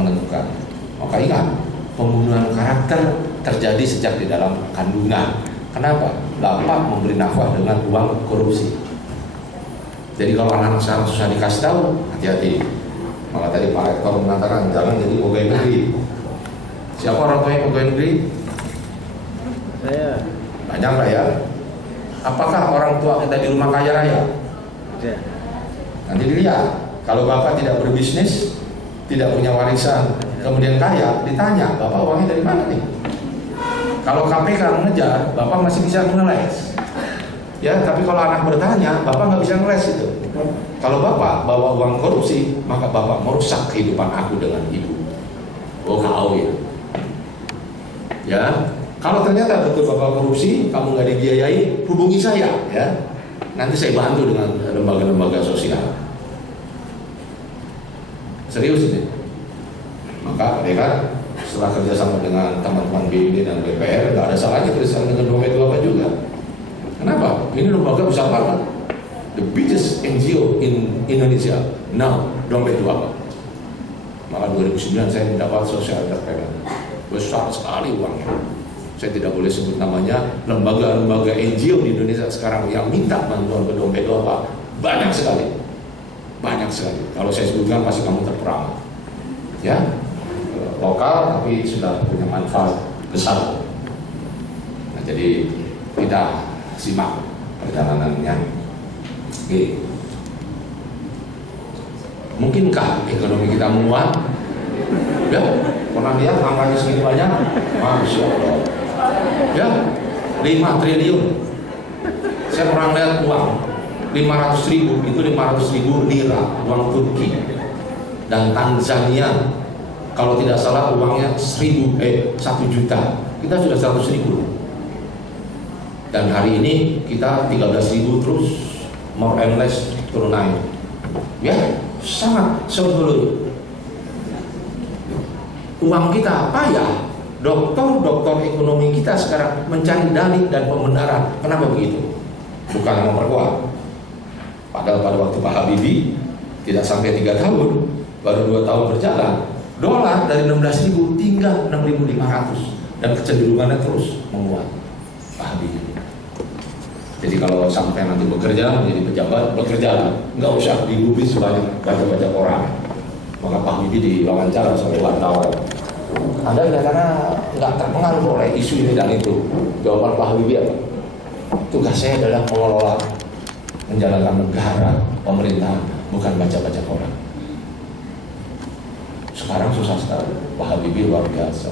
menentukan. Maka ingat, pembunuhan karakter terjadi sejak di dalam kandungan. Kenapa? Bapak memberi nafkah dengan uang korupsi. Jadi kalau anak-anak sekarang susah dikasih tahu, hati-hati. Maka tadi Pak Rektor mengatakan jangan jadi pegawai negeri. Siapa orang tua yang pegawai negeri? Saya. Banyak lah ya. Apakah orang tua kita di rumah kaya raya? Ya. Nanti dilihat. Kalau bapak tidak berbisnis, tidak punya warisan, kemudian kaya, ditanya, bapak uangnya dari mana nih? Kalau KPK mengejar, bapak masih bisa mengeles. Ya, tapi kalau anak bertanya, bapak nggak bisa ngeles itu. Kalau bapak bawa uang korupsi, maka bapak merusak kehidupan aku dengan ibu. Oh kau ya. Ya, kalau ternyata betul bapak korupsi, kamu nggak dibiayai, hubungi saya ya. Nanti saya bantu dengan lembaga-lembaga sosial. Serius ini. Maka mereka setelah kerjasama dengan teman-teman BID dan BPR, nggak ada salahnya kerjasama dengan dompet bapak juga. Kenapa? Ini lembaga besar banget. The biggest NGO in Indonesia. Now, dompet bapak. Maka 2009 saya mendapat social entrepreneur. Besar sekali uangnya. Saya tidak boleh sebut namanya. Lembaga-lembaga NGO di Indonesia sekarang yang minta bantuan ke dompet bapak banyak sekali. Banyak sekali. Kalau saya sebutkan pasti kamu terperangah. Ya, lokal tapi sudah punya manfaat besar. Nah, jadi kita simak perjalanannya. Oke. Mungkinkah ekonomi kita menguat? Ya, pernah lihat angkanya segini banyak? Masya Allah. Ya, 5 triliun. Saya pernah lihat uang 500.000, itu 500.000 lira uang Turki. Dan Tanzania, kalau tidak salah uangnya 1 juta. Kita sudah 100.000. Dan hari ini kita 13.000 terus, more and less turun naik. Ya, sangat sebetulnya. Uang kita payah. Dokter ekonomi kita sekarang mencari dalih dan pembenaran. Kenapa begitu? Bukan memperkuat. Padahal pada waktu Pak Habibie tidak sampai 3 tahun, baru 2 tahun berjalan, dolar dari 16.000 tinggal 6.500 dan kecenderungannya terus menguat. Pak Habibie. Jadi kalau sampai nanti bekerja menjadi pejabat, bekerja, nggak usah digubris sebanyak baca-baca koran. Maka Pak Habibie diwawancara oleh wartawan. Anda kira-kira nggak terpengaruh oleh isu ini dan itu. Jawaban Pak Habibie apa? Tugas saya adalah mengelola, menjalankan negara, pemerintahan, bukan baca-baca koran. Sekarang susah sekali. Pak Habibie luar biasa.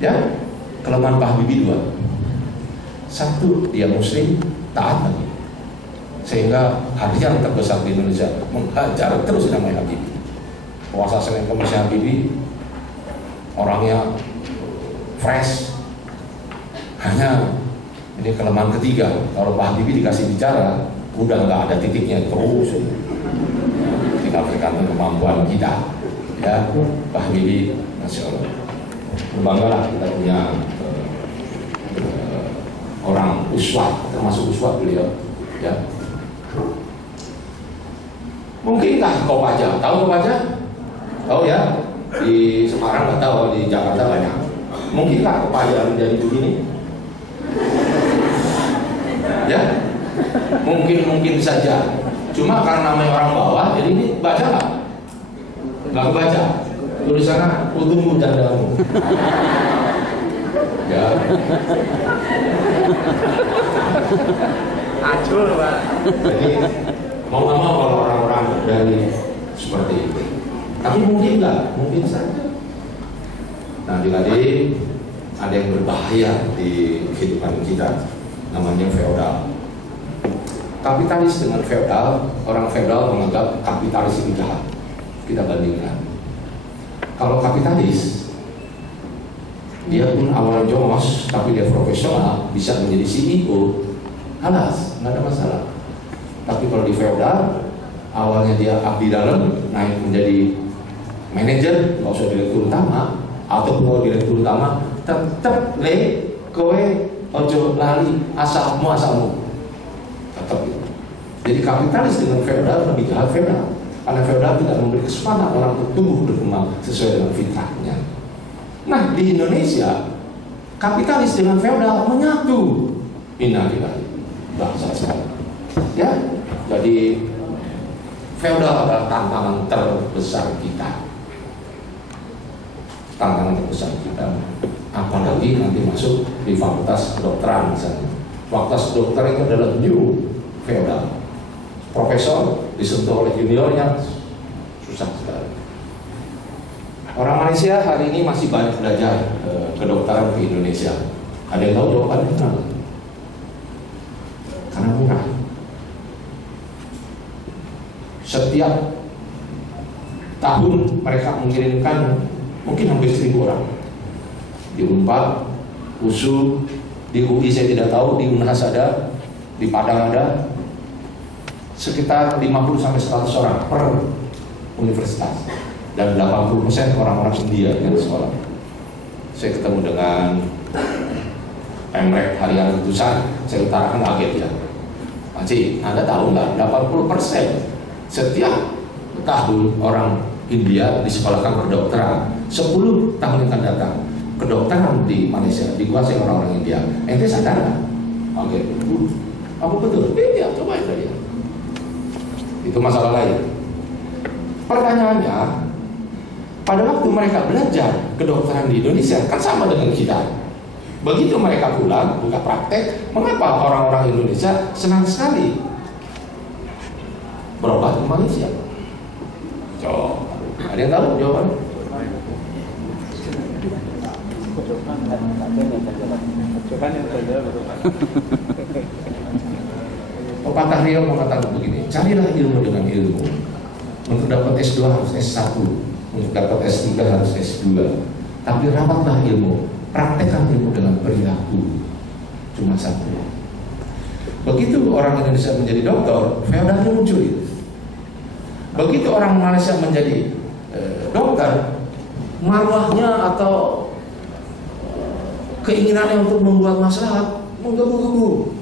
Ya, kelemahan Pak Habibie 2. 1, dia Muslim, taat lagi. Sehingga harian terbesar di Indonesia menghajar terus namanya Habibie. Puasa Senin Kamis Habibie, orangnya fresh. Hanya ini kelemahan ketiga, kalau Pak Habibie dikasih bicara, udah nggak ada titiknya terus. Tinggal tergantung kemampuan kita. Ya, Pak Habibie, Masya Allah. Berbanggalah kita punya orang uswah, termasuk uswah beliau. Ya. Mungkinkah Kopaja? Tahu Kopaja? Tahu ya? Di Semarang nggak tahu, di Jakarta banyak. Mungkinkah Kopaja menjadi begini? Ya, mungkin saja. Cuma karena namanya orang bawah, jadi ini baca nggak kebaca. Tulisannya utuhmu dandamu. Ya. Acur, Pak. Jadi mau nggak mau kalau orang-orang dari seperti itu. Tapi mungkin nggak, mungkin saja. Nanti ada yang berbahaya di kehidupan kita, namanya feodal. Kapitalis dengan feodal, orang feodal menganggap kapitalis itu jahat. Kita bandingkan. Kalau kapitalis, dia pun awalnya jongos, tapi dia profesional, bisa menjadi CEO, halas, nggak ada masalah. Tapi kalau di feodal, awalnya dia abdi dalam, naik menjadi manajer, nggak usah direktur utama, atau mau direktur utama, tetap kowe ojo lali asalmu, tetap. Jadi kapitalis dengan feodal lebih jahat feodal. Karena feodal tidak memberi kesempatan orang untuk tumbuh berkembang sesuai dengan fitrahnya. Nah, di Indonesia kapitalis dengan feodal menyatu. Innalillahi, bangsa sekali. Ya, jadi feodal adalah tantangan terbesar kita. Tantangan terbesar kita. Apalagi nanti masuk di fakultas kedokteran misalnya. Fakultas dokter itu adalah new feodal. Profesor disentuh oleh juniornya, susah sekali. Orang Malaysia hari ini masih banyak belajar kedokteran di Indonesia. Ada yang tahu jawabannya kenapa? Karena murah. Setiap tahun mereka mengirimkan mungkin hampir 1.000 orang. Di Unpad, USU, di UI saya tidak tahu, di UNHAS ada, di Padang ada, sekitar 50-100 orang per universitas, dan 80% orang-orang India yang sekolah. Saya ketemu dengan Pemrek Harian Utusan, saya utarakan kaget ya. Pakcik, Anda tahu nggak? 80% setiap tahun orang India disekolahkan kedokteran. 10 tahun yang akan datang, kedokteran di Malaysia dikuasai orang-orang India. Ente sadar nggak? Oke, apa betul? Iya, coba itu dia. Itu masalah lain. Pertanyaannya, pada waktu mereka belajar kedokteran di Indonesia kan sama dengan kita. Begitu mereka pulang buka praktek, mengapa orang-orang Indonesia senang sekali berobat ke Malaysia? Coba, ada yang tahu jawaban? Pepatah Riau mengatakan begini, carilah ilmu dengan ilmu. Untuk dapat S2 harus S1, untuk dapat S3 harus S2. Tapi rawatlah ilmu, praktekkan ilmu dengan perilaku. Cuma satu. Begitu orang Indonesia menjadi dokter, feodalnya muncul. Begitu orang Malaysia menjadi dokter, marwahnya atau keinginannya untuk membuat masalah menggebu-gebu.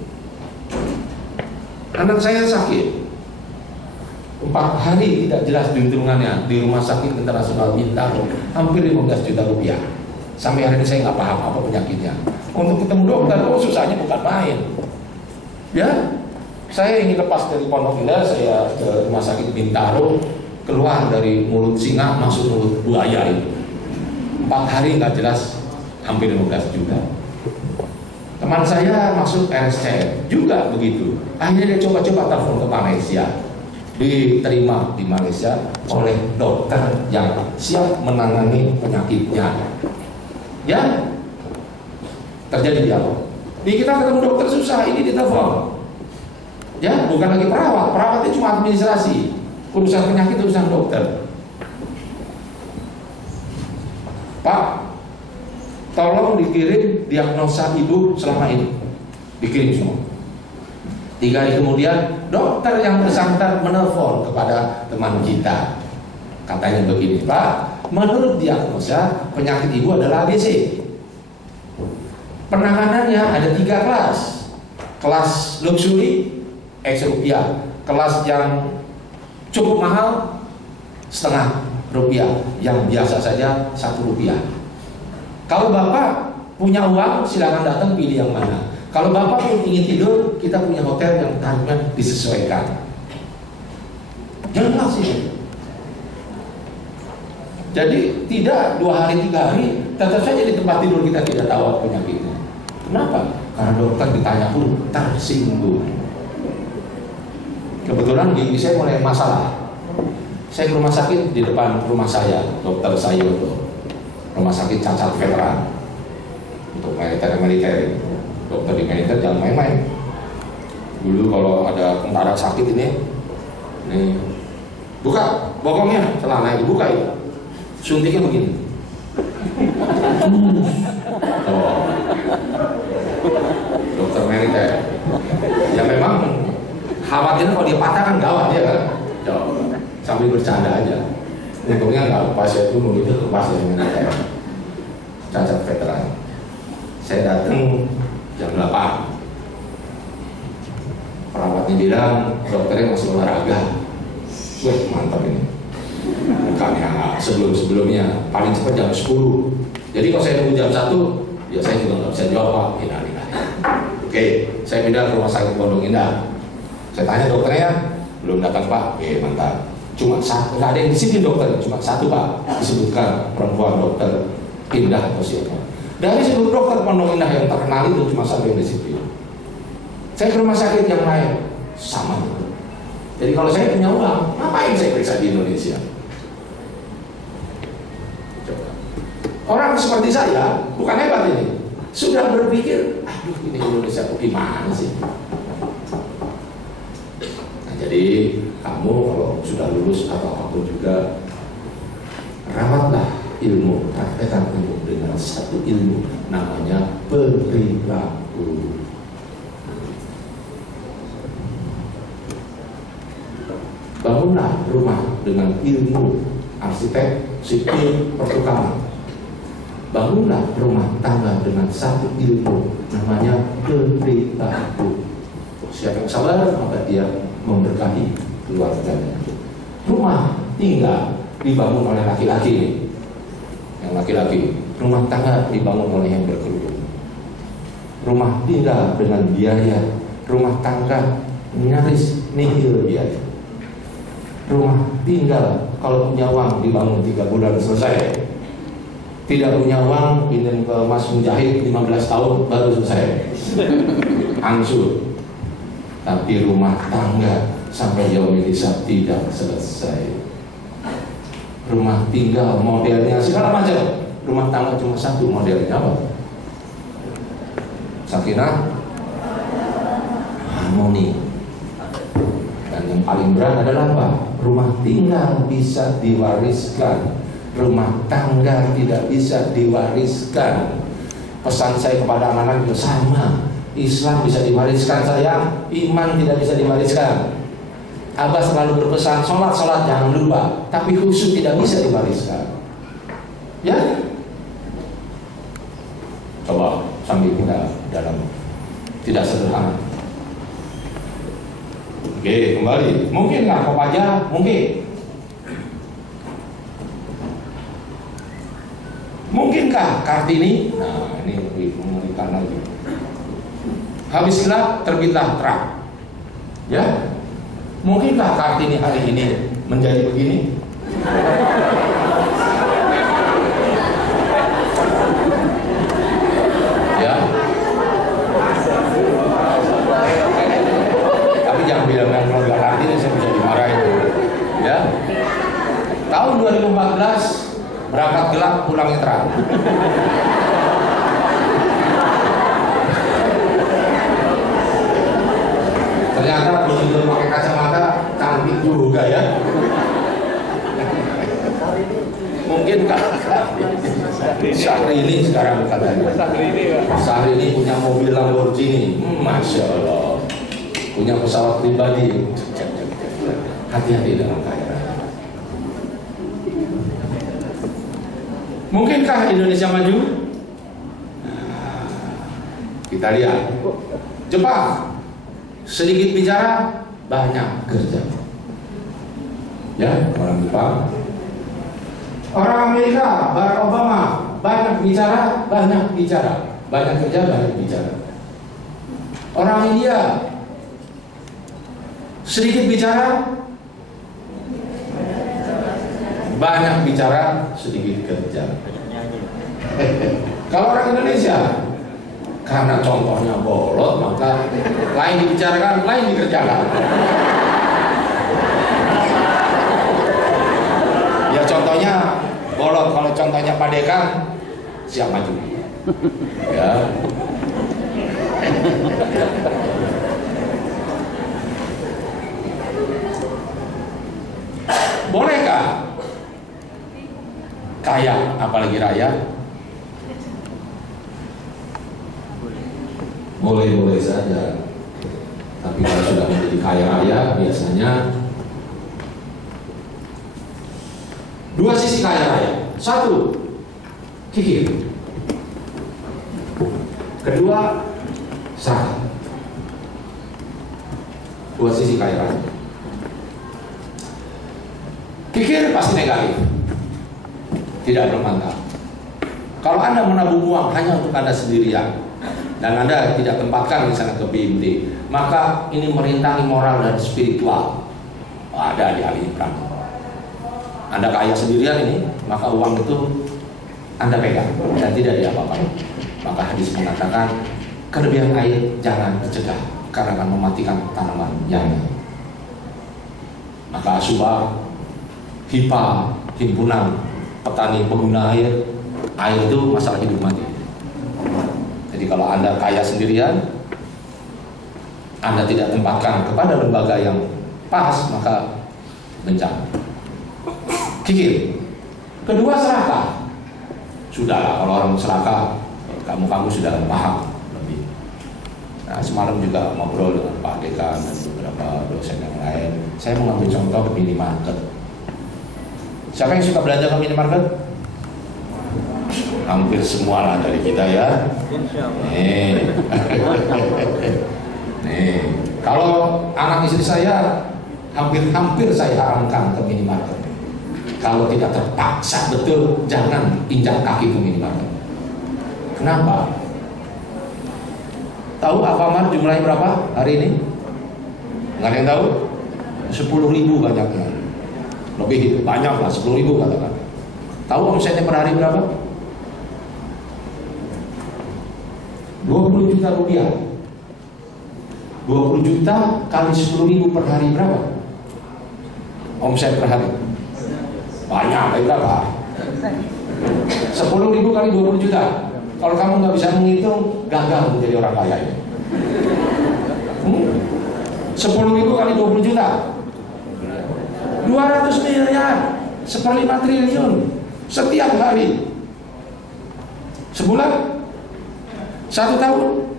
Anak saya sakit 4 hari tidak jelas juntrungannya di rumah sakit internasional Bintaro, hampir 15 juta rupiah. Sampai hari ini saya nggak paham apa penyakitnya. Untuk ketemu dokter, susahnya bukan main. Ya, saya ingin lepas dari Pondok Indah, saya ke rumah sakit Bintaro, keluar dari mulut singa masuk mulut buaya itu. 4 hari nggak jelas, hampir 15 juta. Teman saya masuk RSCM juga begitu. Akhirnya dia coba-coba telepon ke Malaysia, diterima di Malaysia oleh dokter yang siap menangani penyakitnya. Ya, terjadi dialog. Di kita ketemu dokter susah, ini ditelepon. Ya, bukan lagi perawat, perawatnya cuma administrasi. Urusan penyakit urusan dokter. Pak, tolong dikirim diagnosa ibu selama ini. Dikirim semua. 3 hari kemudian dokter yang bersangkutan menelpon kepada teman kita. Katanya begini, Pak, menurut diagnosa penyakit ibu adalah ABC. Penanganannya ada 3 kelas. Kelas luxury X rupiah, kelas yang cukup mahal setengah rupiah, yang biasa saja 1 rupiah. Kalau Bapak punya uang, silakan datang pilih yang mana. Kalau Bapak pun ingin tidur, kita punya hotel yang tarifnya disesuaikan. Jelas sih. Jadi tidak 2 hari 3 hari, tetap saja di tempat tidur kita tidak tahu penyakitnya. Kenapa? Karena dokter ditanya pun tersinggung. Kebetulan gigi saya mulai masalah. Saya ke rumah sakit di depan rumah saya, dokter saya itu rumah sakit cacat veteran untuk militer. Dokter di militer jangan main-main. Dulu kalau ada tentara sakit ini buka bokongnya, celana dibuka itu, suntiknya begini. Dokter militer. Ya memang khawatirnya kalau dia patah kan gawat ya kan. Sambil bercanda aja. Untungnya nggak pasien itu begitu, pasien militer cacat veteran. Saya datang jam 8. Perawatnya bilang dokternya masih olahraga. Wah, mantap ini. Bukannya sebelum-sebelumnya paling cepat jam 10. Jadi kalau saya nunggu jam 1, ya saya juga nggak bisa jawab, Pak. Ini. Oke, saya pindah ke rumah sakit Pondok Indah. Saya tanya dokternya, belum datang, Pak. Oke, mantap. Cuma satu, nggak ada yang disiplin dokter, cuma satu, Pak. Disebutkan perempuan dokter Indah atau siapa. Dari seluruh dokter Pondok Indah yang terkenal itu cuma satu yang disiplin. Saya ke rumah sakit yang lain sama juga. Jadi kalau saya punya uang, ngapain saya periksa di Indonesia? Coba. Orang seperti saya bukan hebat ini, sudah berpikir, aduh ini Indonesia gimana sih? Nah, jadi kamu kalau sudah lulus atau apapun juga, rawatlah ilmu, praktekkan ilmu dengan satu ilmu, namanya perilaku. Bangunlah rumah dengan ilmu arsitek, sipil, pertukangan. Bangunlah rumah tangga dengan satu ilmu, namanya perilaku. Siapa yang sabar, maka dia memberkahi keluarganya. Rumah tinggal dibangun oleh laki-laki nih. Yang laki-laki, rumah tangga dibangun oleh yang berkerudung. Rumah tinggal dengan biaya, rumah tangga nyaris nihil biaya. Rumah tinggal kalau punya uang dibangun 3 bulan selesai. Tidak punya uang pinjam ke Mas Mujahid 15 tahun baru selesai. Hancur. Tapi rumah tangga sampai yaumil hisab tidak selesai. Rumah tinggal modelnya segala macam. Rumah tangga cuma satu, modelnya apa? Sakinah, harmoni. Dan yang paling berat adalah apa? Rumah tinggal bisa diwariskan, rumah tangga tidak bisa diwariskan. Pesan saya kepada anak-anak juga sama. Islam bisa diwariskan sayang, iman tidak bisa diwariskan. Abah selalu berpesan, sholat jangan lupa, tapi khusyuk tidak bisa diwariskan. Ya? Coba sambil kita dalam, tidak sederhana. Oke, kembali. Mungkinkah Kopaja? Mungkin. Mungkinkah Kartini? Nah, ini lebih mengerikan lagi. Habis gelap, terbitlah terang. Ya? Mungkinkah Kartini hari ini menjadi begini? Ya? Tapi jangan bilang keluarga Kartini, saya bisa dimarahin. Ya? Tahun 2014 berangkat gelap, pulangnya terang. Ternyata begitu pakai kacamata cantik juga ya. Mungkin Syahrini sekarang katanya. Syahrini punya mobil Lamborghini, masya Allah. Punya pesawat pribadi. Hati-hati dalam kaya. Mungkinkah Indonesia maju? Nah, kita lihat. Jepang sedikit bicara, banyak kerja. Ya, orang Jepang. Orang Amerika, Barack Obama, banyak bicara, banyak bicara. Banyak kerja, banyak bicara. Orang India, sedikit bicara, banyak bicara, sedikit kerja. Kalau orang Indonesia, karena contohnya bolot, maka lain dibicarakan, lain dikerjakan. Ya contohnya bolot, kalau contohnya Pak Dekan, siap maju. Ya. Bolehkah kaya, apalagi raya? Boleh-boleh saja. Tapi kalau sudah menjadi kaya raya, biasanya dua sisi kaya raya. Satu, kikir. Kedua, sah. Dua sisi kaya raya. Kikir pasti negatif, tidak bermanfaat. Kalau Anda menabung uang hanya untuk Anda sendirian dan Anda tidak tempatkan misalnya ke BIMD, maka ini merintangi moral dan spiritual ada di ahli Ibrani. Anda kaya sendirian ini, maka uang itu Anda pegang dan tidak diapa-apakan. Maka hadis mengatakan kelebihan air jangan dicegah karena akan mematikan tanaman yang lain. Maka Asubah, HIPA, himpunan petani pengguna air itu masalah hidup mati. Jadi kalau Anda kaya sendirian, Anda tidak tempatkan kepada lembaga yang pas, maka bencana. Kikir. Kedua, serakah. Sudahlah, kalau orang serakah, kamu sudah paham lebih. Nah, semalam juga ngobrol dengan Pak Dekan dan beberapa dosen yang lain. Saya mengambil contoh ke minimarket. Siapa yang suka belanja ke minimarket? Hampir semua lah dari kita ya. Nih, kalau anak istri saya hampir saya haramkan ke minimarket. Kalau tidak terpaksa betul, jangan injak kaki ke minimarket. Kenapa? Tahu Alfamart jumlahnya berapa hari ini? Nggak ada yang tahu? 10.000 banyaknya. Lebih banyak lah, 10.000 katakan. Tahu omsetnya per hari berapa? 20 juta rupiah. 20 juta kali 10.000 per hari berapa? Omset per hari. Banyak, berapa? 10.000 kali 20 juta. Kalau kamu nggak bisa menghitung, gagal menjadi orang kaya ini. 10.000 kali 20 juta. 200 miliar. 1,5 triliun setiap hari. Sebulan? 1 tahun.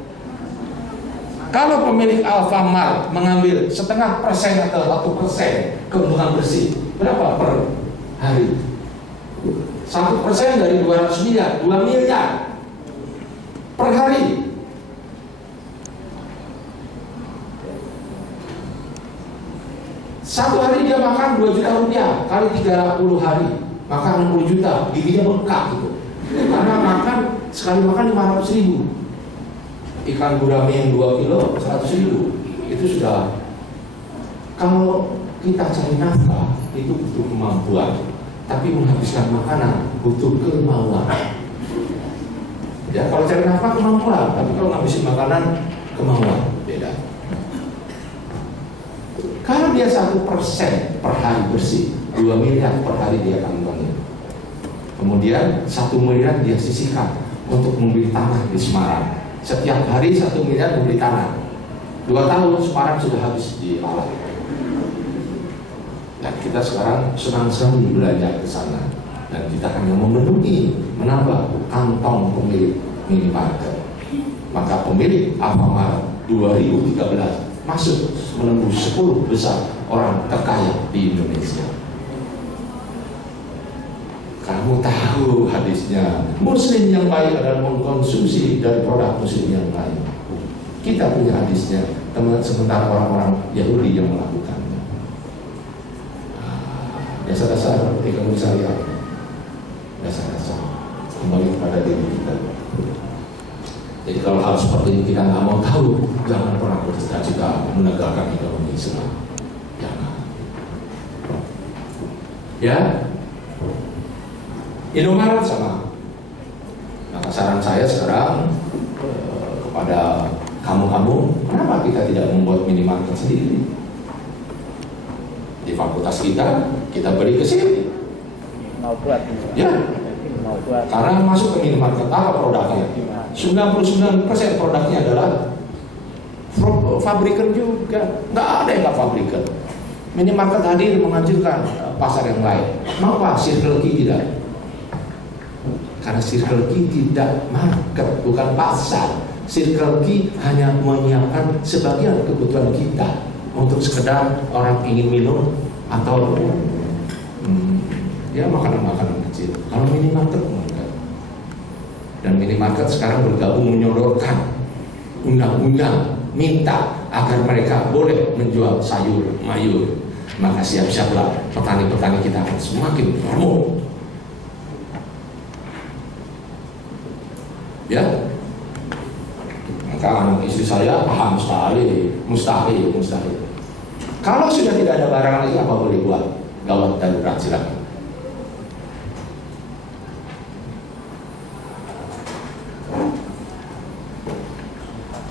Kalau pemilik Alfamart mengambil 0,5% atau 1% keuntungan bersih, berapa per hari? 1% dari 200 miliar, 2 miliar per hari. Satu hari dia makan 2 juta rupiah kali 30 hari, makan 60 juta, giginya bengkak gitu. Karena sekali makan 500.000. Ikan gurame yang 2 kilo 100.000. Itu sudah. Kalau kita cari nafkah itu butuh kemampuan, tapi menghabiskan makanan butuh kemauan. Ya, kalau cari nafkah kemampuan, tapi kalau ngabisin makanan kemauan, beda. Kalau dia 1% per hari bersih, 2 miliar per hari dia kantongin. Kemudian 1 miliar dia sisihkan untuk membeli tanah di Semarang. Setiap hari 1 miliar membeli tanah. 2 tahun Semarang sudah habis dilalap. Dan kita sekarang senang-senang belanja ke sana. Dan kita hanya memenuhi, menambah kantong pemilik minimarket. Maka pemilik Alfamart 2013 masuk menembus 10 besar orang terkaya di Indonesia. Kamu tahu hadisnya, Muslim yang baik adalah mengkonsumsi dari produk Muslim yang lain. Kita punya hadisnya, sementara orang-orang Yahudi yang melakukannya. Dasar-dasar seperti kamu saya, dasar-dasar kembali kepada diri kita. Jadi kalau hal seperti ini kita nggak mau tahu, jangan pernah bercita-cita menegakkan ekonomi Islam. Jangan. Ya. Indomaret sama. Maka saran saya sekarang kepada kamu-kamu, kenapa kita tidak membuat minimarket sendiri? Di fakultas kita beri ke sini. Mau buat. Ya. Mau buat. Karena masuk ke minimarket apa produknya? 99% produknya adalah fabrikan juga. Nggak ada yang nggak fabrikan. Minimarket hadir menghancurkan pasar yang lain. Mau apa? Circle K tidak. Karena Circle K tidak market, bukan pasar. Circle K hanya menyiapkan sebagian kebutuhan kita untuk sekedar orang ingin minum atau ya makanan-makanan kecil. Kalau minimarket enggak. Dan minimarket sekarang bergabung menyodorkan undang-undang minta agar mereka boleh menjual sayur mayur. Maka siap-siaplah petani-petani kita akan semakin remuk. Ya, maka anak istri saya paham sekali, mustahil. Kalau sudah tidak ada barang lagi, apa boleh buat? Gawat darurat, silakan.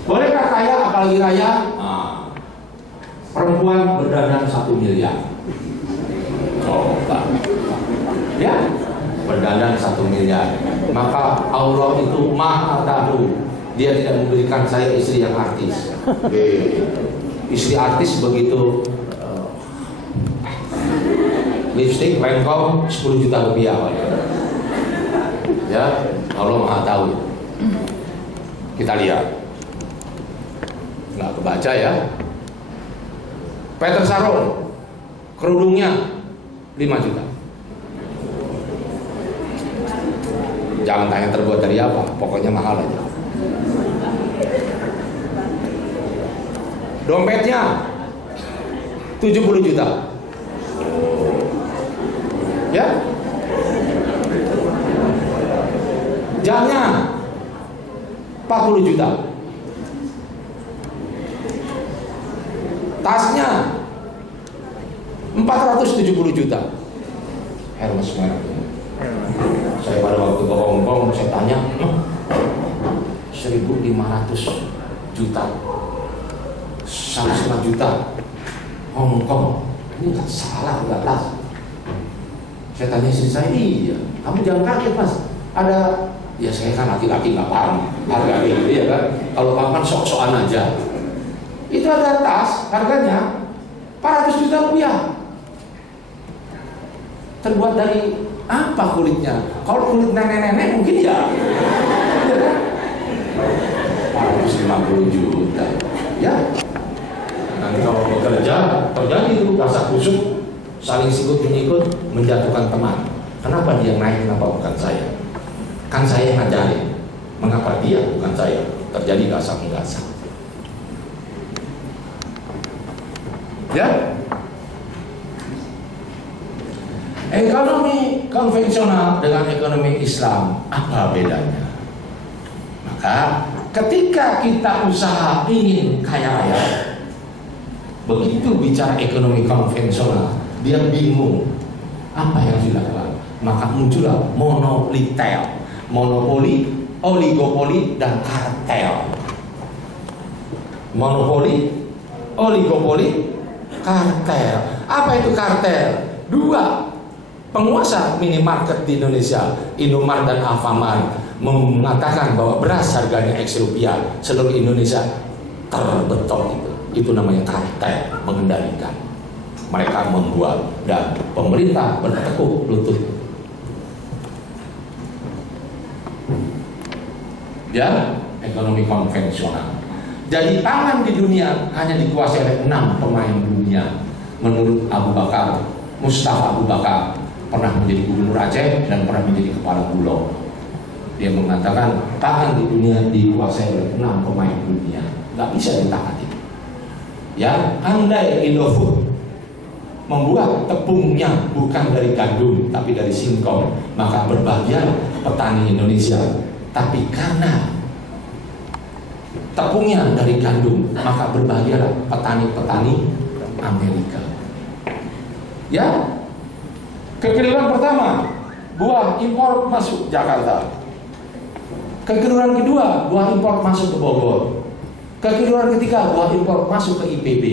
Bolehkah kaya apalagi raya? Perempuan berdandan 1 miliar. Coba, ya, berdandan 1 miliar. Maka Allah itu maha tahu. Dia tidak memberikan saya istri yang artis. Istri artis begitu lipstick, Lancome 10 juta rupiah. Ya, Allah maha tahu. Kita lihat. Nggak kebaca ya. Peter Saron, kerudungnya 5 juta. Jangan tanya terbuat dari apa, pokoknya mahal aja. Dompetnya 70 juta. Ya. Jamnya 40 juta. Tasnya 470 juta. Hermes merek. Saya pada waktu ke Hong Kong, saya tanya, 1.500 juta, 1,5 juta Hong Kong. Ini nggak salah, nggak tas. Saya tanya istri saya, iya, kamu jangan kaget mas. Ada, ya saya kan laki-laki nggak paham harga ini, ya kan? Kalau paman sok-sokan aja. Itu ada tas, harganya 400 juta rupiah. Terbuat dari apa kulitnya? Kalau kulit nenek-nenek mungkin ya 450 juta. Ya. Nanti kalau bekerja, terjadi itu rasa kusuk, saling sikut menyikut, menjatuhkan teman. Kenapa dia naik, kenapa bukan saya? Kan saya yang ngajarin. Mengapa dia bukan saya? Terjadi gasak-gasak. Ya. Ekonomi konvensional dengan ekonomi Islam, apa bedanya? Maka ketika kita usaha ingin kaya raya, begitu bicara ekonomi konvensional, dia bingung apa yang dilakukan. Maka muncullah monolitel, monopoli, oligopoli, dan kartel. Monopoli, oligopoli, kartel. Apa itu kartel? 2 penguasa minimarket di Indonesia, Indomart dan Alfamart, mengatakan bahwa beras harganya X rupiah, seluruh Indonesia terbetok itu. Itu namanya kartel, mengendalikan. Mereka membuat dan pemerintah bertekuk lutut. Ya, ekonomi konvensional. Jadi pangan di dunia hanya dikuasai oleh 6 pemain dunia. Menurut Abu Bakar, Mustafa Abu Bakar, pernah menjadi gubernur Aceh dan pernah menjadi kepala Bulog. Dia mengatakan pangan di dunia dikuasai oleh 6 pemain dunia. Nggak bisa ditakati. Ya, andai Indofood membuat tepungnya bukan dari gandum tapi dari singkong, maka berbahagia petani Indonesia. Tapi karena tepungnya dari gandum, maka berbahagialah petani-petani Amerika. Ya, kekeliruan pertama, buah impor masuk Jakarta. Kekeliruan kedua, buah impor masuk ke Bogor. Kekeliruan ketiga, buah impor masuk ke IPB.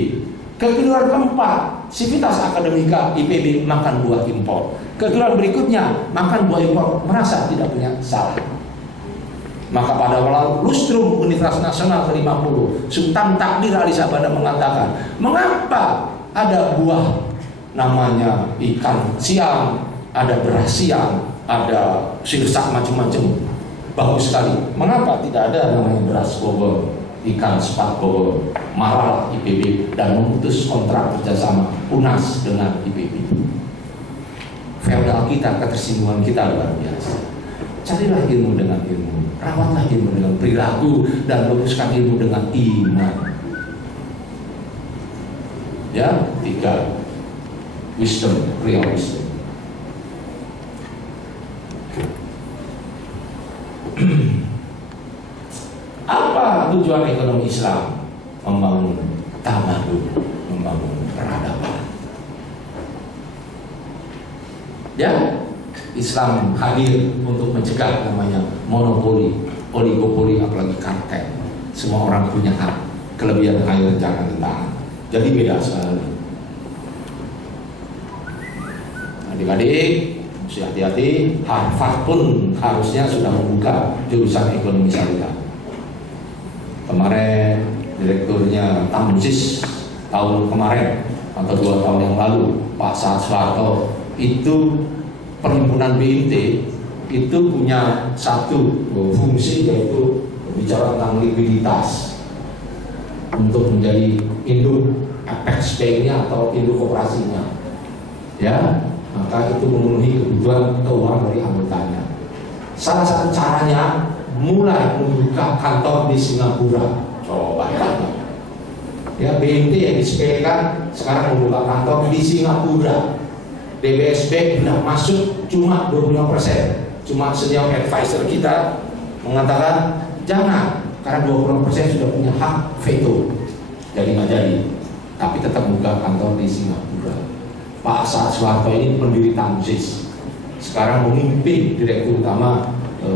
Kekeliruan keempat, Sivitas Akademika IPB makan buah impor. Kekeliruan berikutnya, makan buah impor merasa tidak punya salah. Maka pada awal lustrum Universitas Nasional ke-50, Sultan Takdir Ali Sabanda mengatakan, mengapa ada buah namanya ikan siam, ada beras siam, ada sirsak macam-macam, bagus sekali. Mengapa tidak ada namanya beras Bogor, ikan sepat Bogor? Marah IPB dan memutus kontrak kerjasama UNAS dengan IPB. Feodal kita, ketersinggungan kita luar biasa. Carilah ilmu dengan ilmu, rawatlah ilmu dengan perilaku, dan luruskan ilmu dengan iman. Ya, 3, wisdom, real wisdom. tujuan ekonomi Islam? Membangun tamadun, membangun peradaban. Ya, Islam hadir untuk mencegah namanya monopoli, oligopoli, apalagi kartel. Semua orang punya hak, kelebihan air jangan ditahan. Jadi beda sekali. Adik-adik, mesti hati-hati. Harvard pun harusnya sudah membuka jurusan ekonomi syariah. Kemarin direkturnya Tamsis tahun kemarin atau 2 tahun yang lalu, Pak Saad Soeharto, itu perhimpunan BIMT itu punya satu fungsi, yaitu bicara tentang likuiditas untuk menjadi induk apex banknya atau induk operasinya, ya. Maka itu memenuhi kebutuhan keuangan dari anggotanya. Salah satu caranya mulai membuka kantor di Singapura. Coba ya, BNT yang disepelekan sekarang membuka kantor di Singapura. DBS Bank sudah masuk cuma 25%. Cuma senior advisor kita mengatakan jangan, karena 20% sudah punya hak veto. Jadi nggak jadi, tapi tetap buka kantor di Singapura. Pak Saad Soeharto ini pendiri Tamsis, sekarang memimpin direktur utama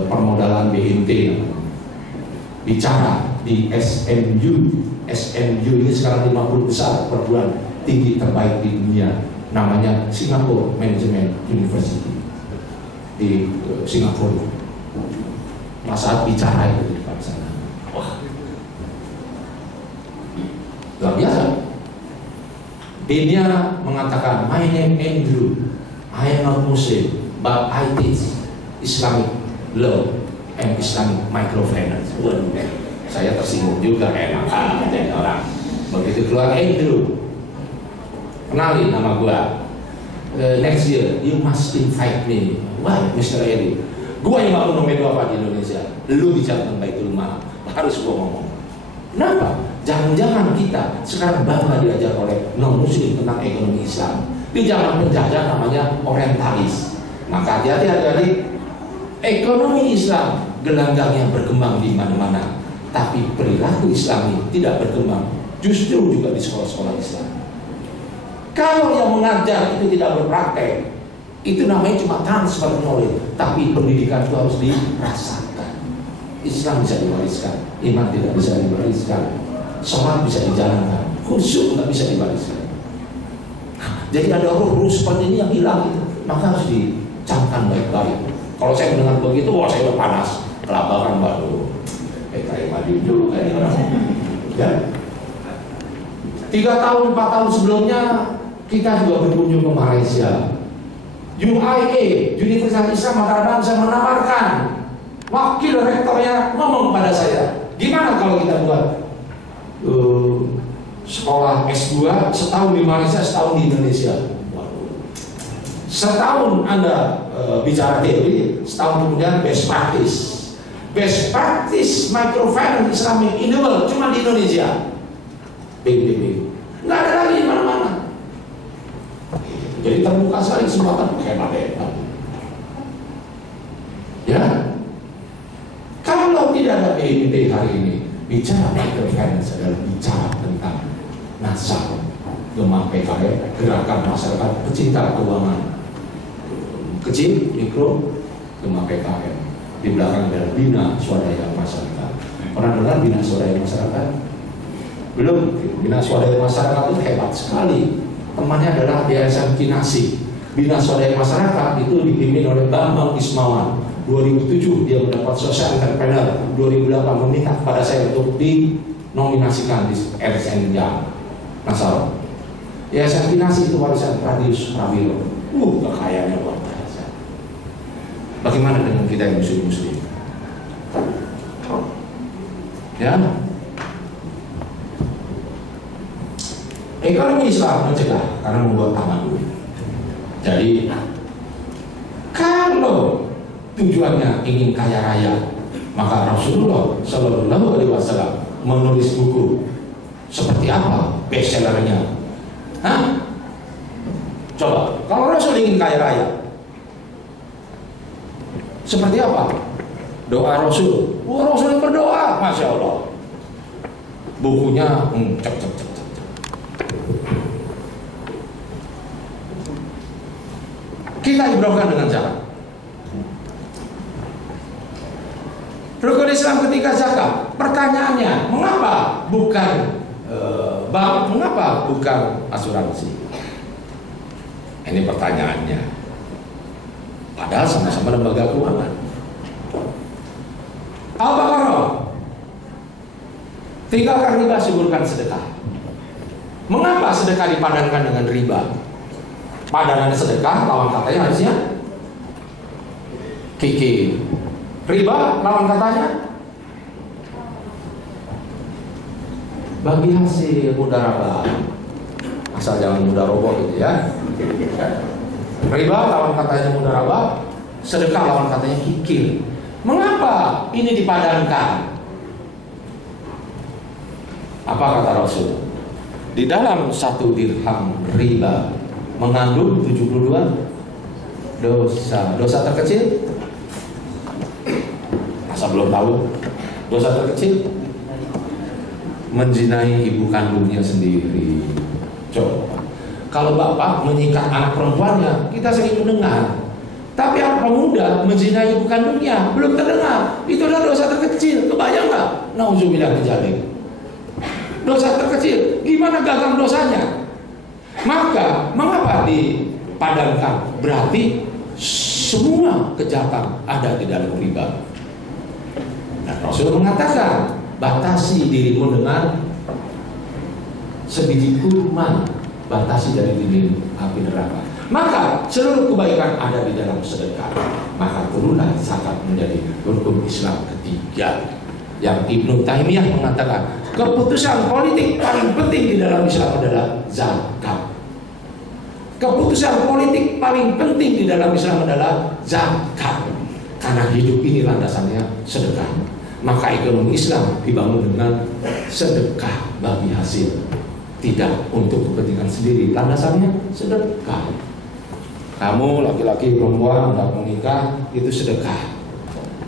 permodalan BNT. Bicara di SMU ini sekarang 50 besar per bulan, tinggi terbaik di dunia, namanya Singapore Management University di Singapura. Mas Saad bicara itu di sana. Wah, luar biasa. Dia mengatakan, my name Andrew, I am not Muslim, but I teach Islamic law and Islamic microfinance. Waduh, saya tersinggung juga, enak jadi orang. Begitu keluar, Andrew, kenalin nama gua. Next year you must invite me. Why, Mr. Eri? Gua yang bangun nomor 2 apa di Indonesia. Lu bicara tentang Baitul Mal, harus gua ngomong. Kenapa? Jangan-jangan kita sekarang bangga diajar oleh non-muslim tentang ekonomi Islam. Di zaman penjajah namanya orientalis. Maka hati-hati adik-adik, ekonomi Islam gelanggangnya berkembang di mana-mana, tapi perilaku Islami tidak berkembang, justru juga di sekolah-sekolah Islam. Kalau yang mengajar itu tidak berpraktek, itu namanya cuma transfer knowledge, tapi pendidikan itu harus dirasakan. Islam bisa diwariskan, iman tidak bisa diwariskan, sholat bisa dijalankan, khusyuk nggak bisa diwariskan. Jadi ada ruh seperti ini yang hilang itu, maka harus dicamkan baik-baik. Kalau saya mendengar begitu, wah saya udah panas, kelabakan baru. PKI maju juga ini orang. Ya. 3 tahun, 4 tahun sebelumnya kita juga berkunjung ke Malaysia. UIA, Universitas Islam Mataram, bisa menawarkan. Wakil rektornya ngomong kepada saya, gimana kalau kita buat sekolah S2 setahun di Malaysia, setahun di Indonesia. Setahun Anda bicara teori, setahun kemudian best practice. Best practice microfinance Islamic in the world cuma di Indonesia. BBB nggak ada lagi di mana-mana. Jadi terbuka sekali kesempatan, hebat-hebat. Ya, kalau tidak ada BBB hari ini, bicara microfinance adalah bicara tentang nasab, Gemah PKM, gerakan masyarakat pecinta keuangan kecil, mikro, Gemah PKM. Di belakang adalah Bina Swadaya Masyarakat. Pernah dengar Bina Swadaya Masyarakat? Belum. Bina Swadaya Masyarakat itu hebat sekali. Temannya adalah Yayasan Kinasi. Bina Swadaya Masyarakat itu dipimpin oleh Bambang Ismawan. 2007 dia mendapat Social Entrepreneur. 2008 meminta kepada saya untuk dinominasikan di RSN Jam Nasar. Yayasan Kinasi itu warisan Radius Prawiro. Kekayaannya luar biasa. Bagaimana dengan kita yang muslim-muslim? Ya, ekonomi Islam mencegah karena membuat tamadun. Jadi kalau tujuannya ingin kaya raya, maka Rasulullah Shallallahu Alaihi Wasallam menulis buku seperti apa bestsellernya? Hah? Coba, kalau Rasul ingin kaya raya, seperti apa? Doa Rasul. Rasul yang berdoa, masya Allah. bukunya cek cek cek cek. Kita ibrahkan dengan zakat. Rukun Islam ketika zakat. Pertanyaannya, mengapa bukan bank, mengapa bukan asuransi? Ini pertanyaannya. Padahal sama-sama lembaga keuangan. Al-Baqarah. Tinggalkan riba, suburkan sedekah. Mengapa sedekah dipadankan dengan riba? Padanan sedekah lawan katanya harusnya kiki. Riba lawan katanya bagi hasil mudarabah. Asal jangan mudarabah gitu ya. Riba lawan katanya mudarabah, sedekah lawan katanya kikir. Mengapa ini dipadankan? Apa kata Rasul? Di dalam 1 dirham riba mengandung 72 dosa. Dosa terkecil? Masa belum tahu? Dosa terkecil? Menzinai ibu kandungnya sendiri. Coba. Kalau bapak menyikat anak perempuannya, kita sering mendengar. Tapi anak pemuda menzinai ibu kandungnya belum terdengar. Itu adalah dosa terkecil. Kebayang nggak? Nauzubillah min dzalik. Dosa terkecil. Gimana gagang dosanya? Maka mengapa dipadankan? Berarti semua kejahatan ada di dalam riba. Dan Rasul mengatakan, batasi dirimu dengan sebiji kurma, batasi dari diri api neraka. Maka seluruh kebaikan ada di dalam sedekah. Maka turunlah zakat menjadi rukun Islam ketiga. Yang Ibnu Taimiyah mengatakan keputusan politik paling penting di dalam Islam adalah zakat. Keputusan politik paling penting di dalam Islam adalah zakat. Karena hidup ini landasannya sedekah. Maka ekonomi Islam dibangun dengan sedekah bagi hasil. Tidak untuk kepentingan sendiri. Landasannya sedekah. Kamu laki-laki perempuan hendak menikah itu sedekah.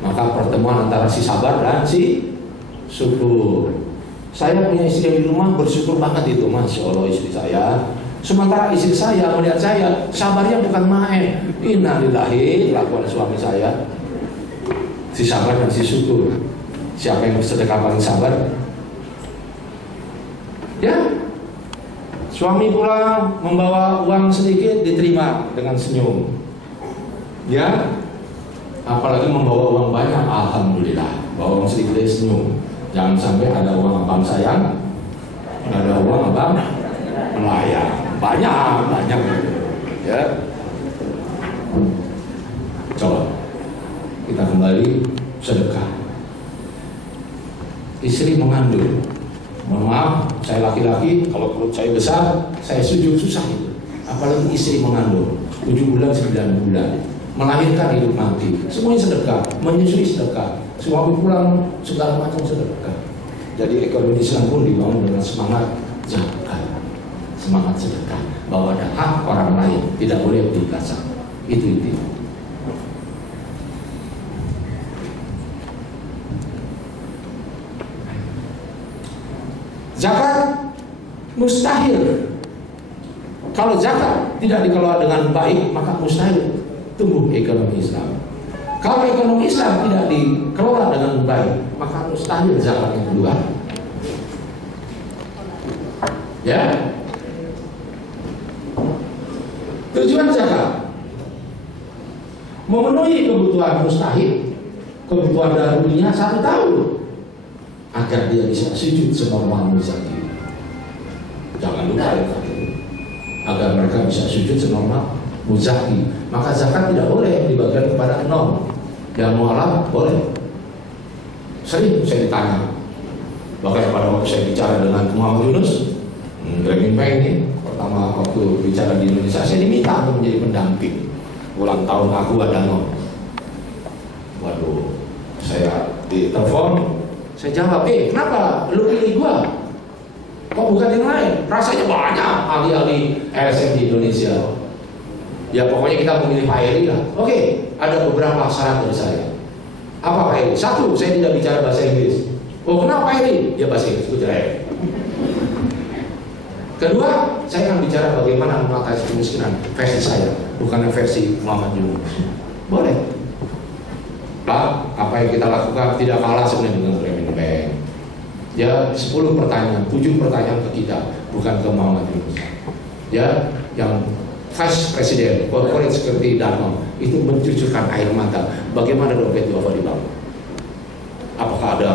Maka pertemuan antara si sabar dan si syukur. Saya punya istri di rumah, bersyukur banget itu, Masya Allah istri saya. Sementara istri saya melihat saya sabarnya bukan main. Innalillahi, kelakuan suami saya. Si sabar dan si syukur. Siapa yang bersedekah paling sabar? Ya. Suami pulang membawa uang sedikit, diterima dengan senyum. Ya. Apalagi membawa uang banyak, alhamdulillah. Bawa uang sedikit dia senyum. Jangan sampai ada uang abang sayang, ada uang abang melayang. Banyak ya. Coba kita kembali sedekah. Istri mengandung. Mohon maaf, saya laki-laki, kalau perut saya besar, saya sujud susah itu. Apalagi istri mengandung 7 bulan, 9 bulan, melahirkan hidup mati, semuanya sedekah, menyusui sedekah, suami pulang segala macam sedekah. Jadi ekonomi Islam pun dibangun dengan semangat zakat, semangat sedekah, bahwa ada hak orang lain tidak boleh dikasar. Itu intinya. Zakat mustahil. Kalau zakat tidak dikelola dengan baik, maka mustahil tumbuh ekonomi Islam. Kalau ekonomi Islam tidak dikelola dengan baik, maka mustahil zakatnya keluar. Ya. Tujuan zakat memenuhi kebutuhan mustahil, kebutuhan darurinya 1 tahun, agar dia bisa sujud senormal muzaki. Jangan lupa ya, agar mereka bisa sujud senormal muzaki. Maka zakat tidak boleh dibagikan kepada 0. Yang mualaf boleh. Sering saya ditanya, bahkan pada waktu saya bicara dengan Muhammad Yunus Dragon Bank ini, pertama waktu bicara di Indonesia, saya diminta untuk menjadi pendamping ulang tahun aku ada 0. Waduh, saya ditelepon. Saya jawab, kenapa lu pilih gua? Kok bukan yang lain? Rasanya banyak ahli-ahli LSM di Indonesia. Ya pokoknya kita memilih Pak Eri lah. Oke, ada beberapa syarat dari saya. Apa Pak Eri? 1, saya tidak bicara bahasa Inggris. Oh kenapa Pak Eri? Ya bahasa Inggris, gue cerai. Kedua, saya akan bicara bagaimana mengatasi kemiskinan versi saya, bukan versi Muhammad Yunus. Boleh. Pak, apa yang kita lakukan tidak kalah sebenarnya dengan Grameen Bank. Ya, 10 pertanyaan, 7 pertanyaan ke kita, bukan ke Muhammad Yunus. Ya, yang Vice Presiden Corporate Secretary Darmon itu mencucurkan air mata. Bagaimana dompet duafa dibangun? Apakah ada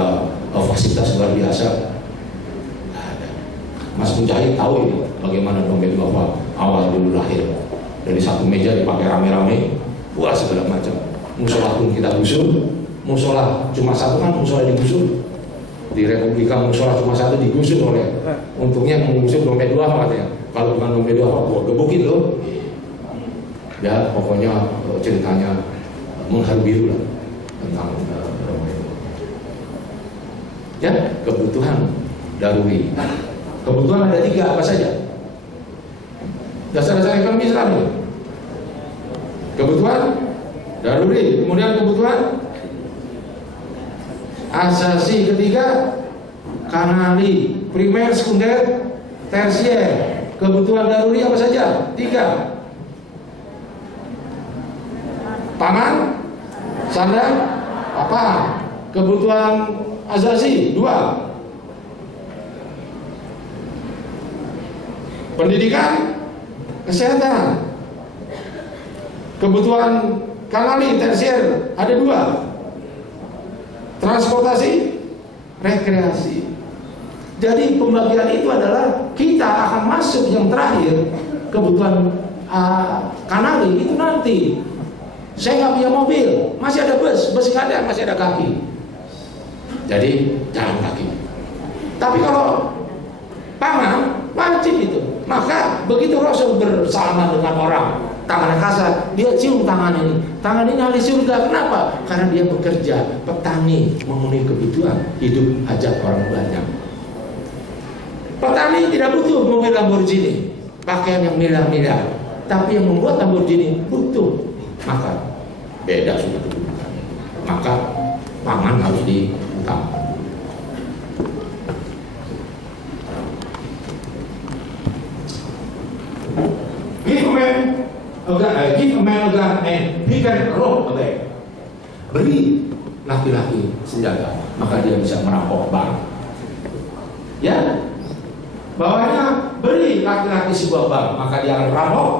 fasilitas luar biasa? Ada. Mas Mujahid tahu ini bagaimana dompet duafa awal dulu lahir. Dari satu meja dipakai rame-rame, wah segala macam. Musola pun kita gusur, musola cuma satu kan musola digusur. Di Republika musola cuma satu digusur oleh, untungnya mengusur dompet duafa katanya. Kalau bukan dompet duafa, gua gebukin loh. Ya pokoknya ceritanya mengharu biru lah tentang dompet. Ya kebutuhan daruri. Kebutuhan ada 3 apa saja? Dasar-dasar ekonomi Islam. Kebutuhan daruri, kemudian kebutuhan asasi, ketiga kanali, primer, sekunder, tersier. Kebutuhan daruri apa saja? 3. Pangan, sandang, apa? Kebutuhan asasi 2. Pendidikan, kesehatan. Kebutuhan kanali, tersier ada 2. Transportasi, rekreasi. Jadi pembagian itu adalah kita akan masuk yang terakhir, kebutuhan kanali itu nanti. Saya nggak punya mobil, masih ada bus nggak ada, masih ada kaki. Jadi jalan kaki. Tapi kalau pangan wajib itu. Maka begitu Rasul bersalaman dengan orang tangannya kasar, dia cium tangan ini. Tangan ini ahli surga. Kenapa? Karena dia bekerja petani, memenuhi kebutuhan hidup hajat orang banyak. Petani tidak butuh mobil Lamborghini, pakaian yang mewah-mewah. Tapi yang membuat Lamborghini butuh makan. Beda sudah kedudukan. Maka pangan harus diutamakan. Give a man a gun and he can rob a bank. Beri laki-laki senjata, maka dia bisa merampok bank. Ya, bawahnya beri laki-laki sebuah bank, maka dia akan merampok.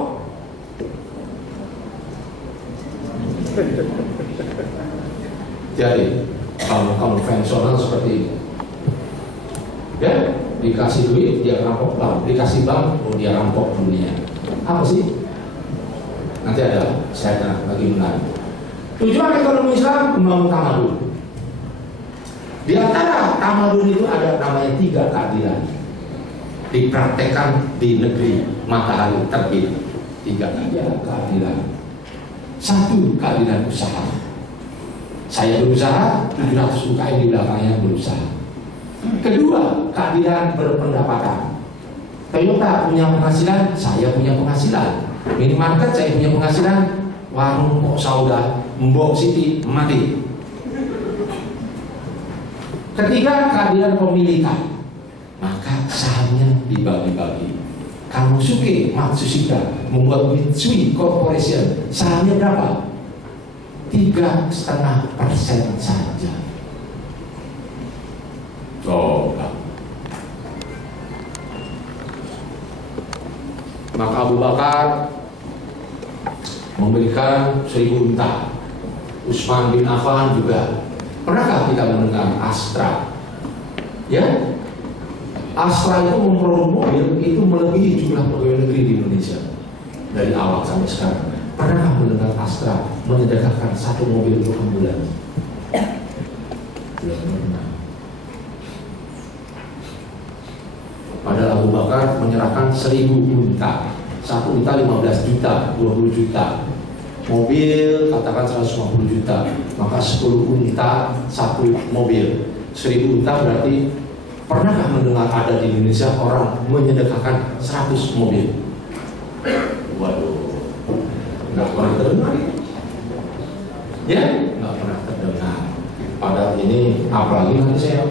Jadi kalau konvensional seperti ini, ya dikasih duit dia rampok bank, dikasih bank oh dia rampok dunia. Apa sih? Nanti ada saya lagi menarik. Tujuan ekonomi Islam membangun tamadun. Di antara tamadun itu ada namanya 3 keadilan. Dipraktekkan di negeri matahari terbit. 3 keadilan. 1 keadilan usaha. Saya berusaha, 700 UKM di belakangnya berusaha. Kedua, keadilan berpendapatan. Toyota punya penghasilan, saya punya penghasilan. Minimarket saya punya penghasilan, warung Pok Sauda, Mbok Siti mati. Ketiga, keadilan pemilikan. Maka sahamnya dibagi-bagi. Kamosuke Matsushita membuat Mitsui Corporation, sahamnya berapa? 3,5% saja. Coba. Maka Abu Bakar memberikan 1000 unta. Utsman bin Affan juga. Pernahkah kita mendengar Astra? Ya, Astra itu memproduksi mobil itu melebihi jumlah pegawai negeri di Indonesia dari awal sampai sekarang. Pernahkah mendengar Astra menyediakan 1 mobil untuk ambulans? Belum pernah. Padahal Abu Bakar menyerahkan 1000 unta. 1 unta 15 juta, 20 juta. Mobil katakan 150 juta. Maka 10 unta 1 mobil. 1000 unta berarti, pernahkah mendengar ada di Indonesia orang menyedekahkan 100 mobil? Waduh, nggak pernah terdengar. Ya, nggak pernah terdengar. Padahal ini, apalagi nanti saya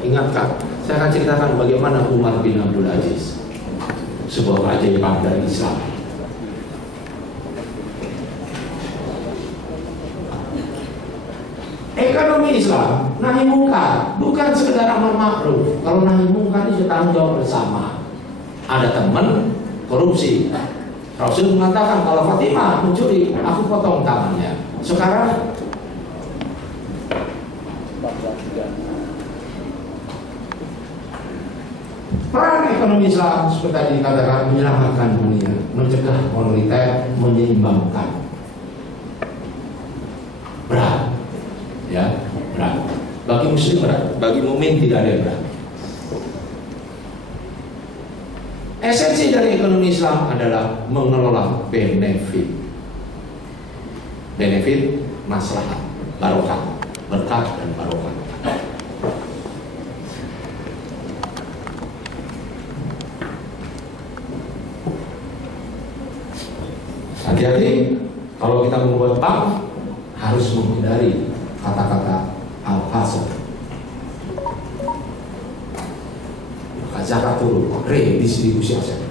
ingatkan, saya akan ceritakan bagaimana Umar bin Abdul Aziz sebuah keajaiban dari Islam. Ekonomi Islam nahi mungkar, bukan sekedar amar ma'ruf. Kalau nahi mungkar itu tanggung jawab bersama. Ada teman korupsi, Rasul mengatakan kalau Fatimah mencuri, aku potong tangannya. Sekarang peran ekonomi Islam seperti tadi dikatakan menyelamatkan dunia, mencegah moneter, menyeimbangkan. Berat, ya berat. Bagi muslim berat, bagi mukmin tidak ada yang berat. Esensi dari ekonomi Islam adalah mengelola benefit, maslahat, barokah, berkah dan barokah. Hati-hati kalau kita membuat bank harus menghindari kata-kata al-fasad. Zakat turun, redistribusi aset.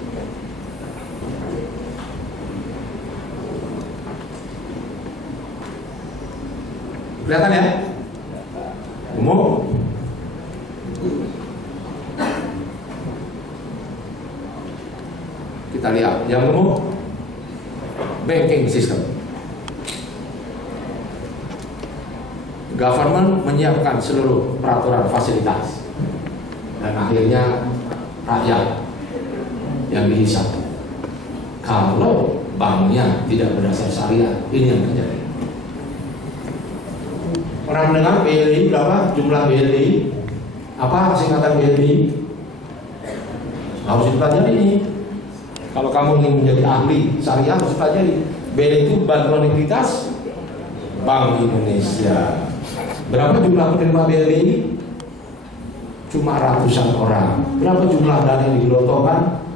Kelihatan ya? Umum. Kita lihat yang umum, banking system. Government menyiapkan seluruh peraturan fasilitas dan akhirnya rakyat yang dihisap. Kalau banknya tidak berdasar syariah, ini yang terjadi. Pernah mendengar BLI berapa? Jumlah BLI? Apa singkatan BLI? Harus dipelajari ini. Kalau kamu ingin menjadi ahli syariah harus pelajari. BLI itu Bantuan Likuiditas Bank Indonesia. Berapa jumlah penerima BLI? Cuma ratusan orang. Berapa jumlah dana yang digelontorkan?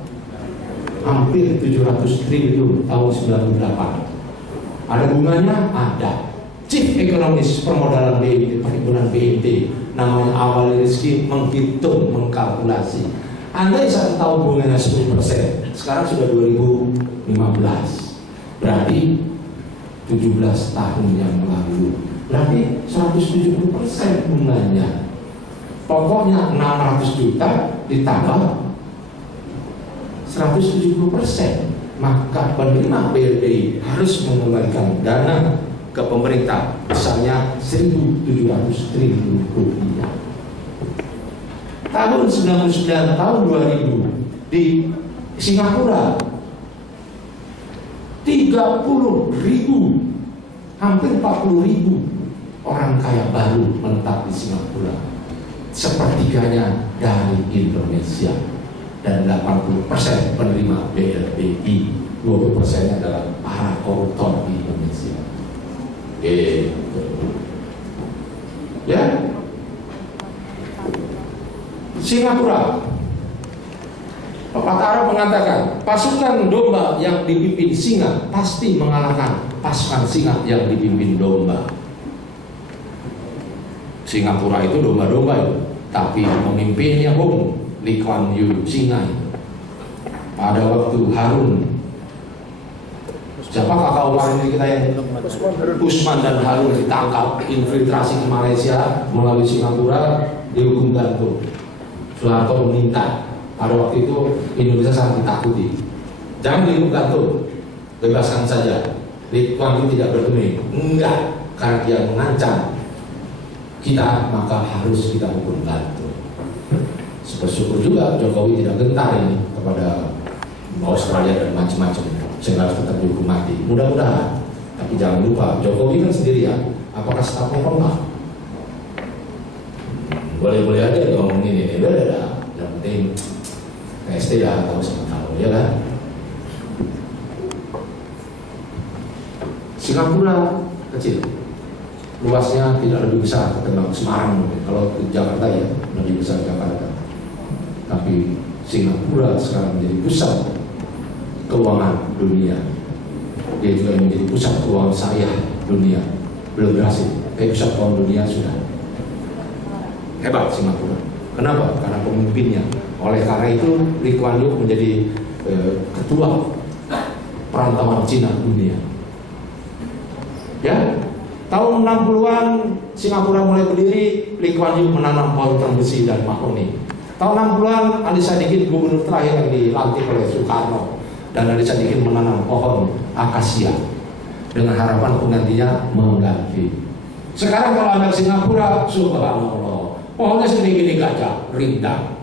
Hampir 700 triliun tahun 98. Ada bunganya? Ada. Chief Economist permodalan BNT, perhimpunan BNT, namanya Awali Rizki, menghitung, mengkalkulasi. Andai satu tahun bunganya 10%, sekarang sudah 2015. Berarti 17 tahun yang lalu. Berarti 170% bunganya. Pokoknya 600 juta ditambah 170%, maka penerima BLI harus mengembalikan dana ke pemerintah besarnya 1.700 triliun rupiah. Tahun 99, tahun 2000 di Singapura 30.000, hampir 40.000 orang kaya baru menetap di Singapura. Sepertiganya dari Indonesia dan 80% penerima BLBI, 20% adalah para koruptor di Indonesia. Ya, Singapura, pepatah Arab mengatakan pasukan domba yang dipimpin singa pasti mengalahkan pasukan singa yang dipimpin domba. Singapura itu domba-domba itu, tapi pemimpinnya Lee Kuan Yew, singa itu. Pada waktu Harun, siapa kakak Umar ini kita yang Usman dan Harun ditangkap, infiltrasi ke Malaysia melalui Singapura, dihukum gantung. Soeharto meminta, pada waktu itu Indonesia sangat ditakuti, jangan dihukum gantung, bebaskan saja. Lee Kuan Yew tidak bergeming, enggak, karena dia mengancam kita, maka harus kita hukum gantung. Bersyukur juga Jokowi tidak gentar ini kepada Australia dan macam-macam, sehingga harus tetap dihukum mati. Mudah-mudahan. Tapi jangan lupa Jokowi kan sendirian. Apakah staf enggak? Boleh-boleh aja ngomongin ini. Udah. Yang penting PST dah tahu sama tahu, ya kan? Singapura kecil, luasnya tidak lebih besar ketimbang Semarang mungkin. Kalau ke Jakarta ya lebih besar Jakarta. Tapi Singapura sekarang menjadi pusat keuangan dunia. Dia juga menjadi pusat keuangan syariah dunia. Belum berhasil, pusat keuangan dunia sudah. Hebat Singapura. Kenapa? Karena pemimpinnya. Oleh karena itu Lee Kuan Yew menjadi ketua perantauan Cina dunia. Ya, tahun 60-an Singapura mulai berdiri, Lee Kuan Yew menanam pohon termbesi dan mahoni. Tahun 60-an Ali Sadikin, gubernur terakhir yang dilantik oleh Soekarno, dan Ali Sadikin menanam pohon akasia dengan harapan penggantinya mengganti. Sekarang kalau Anda Singapura, subhanallah, pohonnya segini-gini gajah, rindang.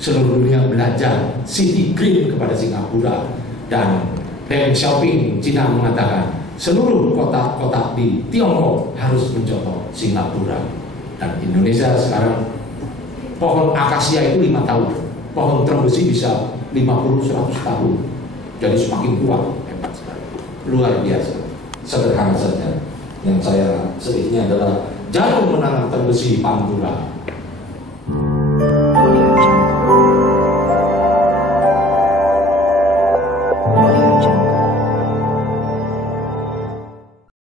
Seluruh dunia belajar City Green kepada Singapura, dan Deng Xiaoping Cina mengatakan seluruh kota-kota di Tiongkok harus mencontoh Singapura. Dan Indonesia sekarang pohon akasia itu 5 tahun, pohon termbesi bisa 50-100 tahun, jadi semakin kuat, hebat sekali, luar biasa. Sederhana saja. Yang saya sedihnya adalah jangan menanam termbesi Pantura.